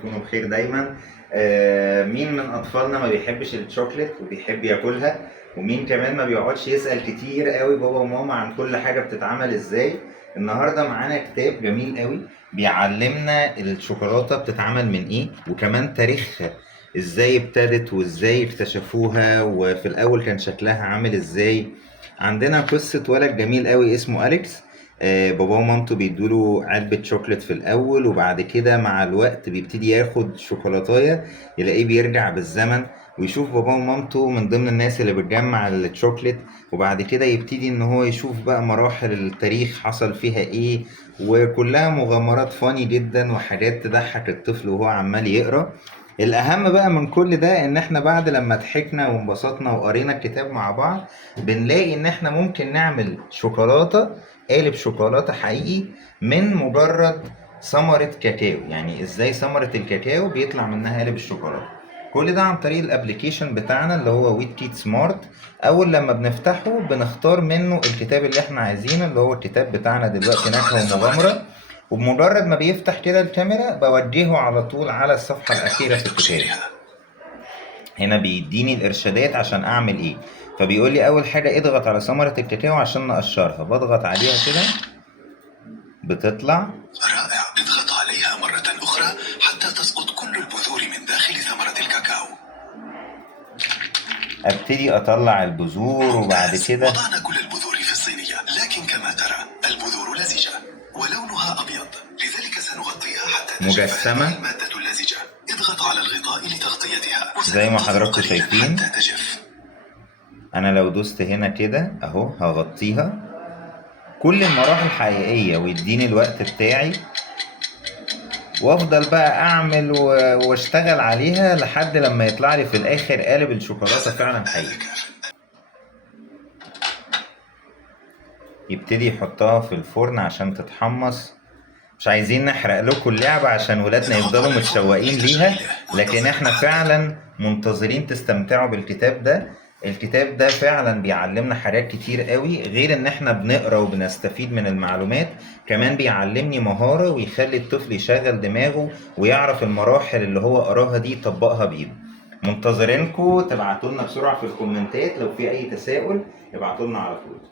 تكونوا بخير دايما. مين من اطفالنا ما بيحبش الشوكليت وبيحب ياكلها؟ ومين كمان ما بيقعدش يسأل كتير قوي بابا وماما عن كل حاجة بتتعمل ازاي؟ النهاردة معانا كتاب جميل قوي بيعلمنا الشوكولاتة بتتعمل من ايه، وكمان تاريخها ازاي ابتدت وازاي اكتشفوها، وفي الاول كان شكلها عامل ازاي. عندنا قصة ولد جميل قوي اسمه أليكس. باباه ومامته بيدوله علبة شوكليت في الأول، وبعد كده مع الوقت بيبتدي ياخد شوكولاتاية يلاقيه بيرجع بالزمن ويشوف باباه ومامته من ضمن الناس اللي بتجمع الشوكليت، وبعد كده يبتدي ان هو يشوف بقى مراحل التاريخ حصل فيها ايه، وكلها مغامرات فاني جدا وحاجات تضحك الطفل وهو عمال يقرا. الاهم بقى من كل ده ان احنا بعد لما ضحكنا وانبسطنا وقرينا الكتاب مع بعض بنلاقي ان احنا ممكن نعمل شوكولاتة، قالب شوكولاتة حقيقي من مجرد ثمرة كاكاو. يعني ازاي ثمرة الكاكاو بيطلع منها قالب الشوكولاتة؟ كل ده عن طريق الابليكيشن بتاعنا اللي هو ويت كيت سمارت. اول لما بنفتحه بنختار منه الكتاب اللي احنا عايزينه، اللي هو الكتاب بتاعنا دلوقتي نكهة ومغامرة، وبمجرد ما بيفتح كده الكاميرا بوجهه على طول على الصفحة الأخيرة في الكتاب. هنا بيديني الإرشادات عشان أعمل إيه، فبيقول لي أول حاجة اضغط على ثمرة الكاكاو عشان نقشرها. بضغط عليها كده بتطلع. رائع، اضغط عليها مرة أخرى حتى تسقط كل البذور من داخل ثمرة الكاكاو. ابتدي اطلع البذور، وبعد كده وضعنا كل البذور في الصينية، لكن كما ترى البذور لزجة ولونها أبيض، لذلك سنغطيها حتى مجسمة المادة اللزجة. اضغط على الغطاء لتغطيتها زي ما حضراتكم شايفين. حتى تجف. انا لو دوست هنا كده اهو هغطيها. كل المراحل حقيقية ويديني الوقت بتاعي، وافضل بقى اعمل واشتغل عليها لحد لما يطلع لي في الاخر قالب الشوكولاتة فعلا حقيقي. يبتدي يحطها في الفرن عشان تتحمص. مش عايزين نحرق لكم اللعبة عشان ولادنا يفضلوا متشوقين ليها، لكن احنا فعلا منتظرين تستمتعوا بالكتاب ده. الكتاب ده فعلا بيعلمنا حاجات كتير قوي، غير ان احنا بنقرا وبنستفيد من المعلومات، كمان بيعلمني مهارة ويخلي الطفل يشغل دماغه ويعرف المراحل اللي هو قراها دي يطبقها بإيده. منتظرينكم تبعتوا لنا بسرعة في الكومنتات لو في اي تساؤل، ابعتوا لنا على طول.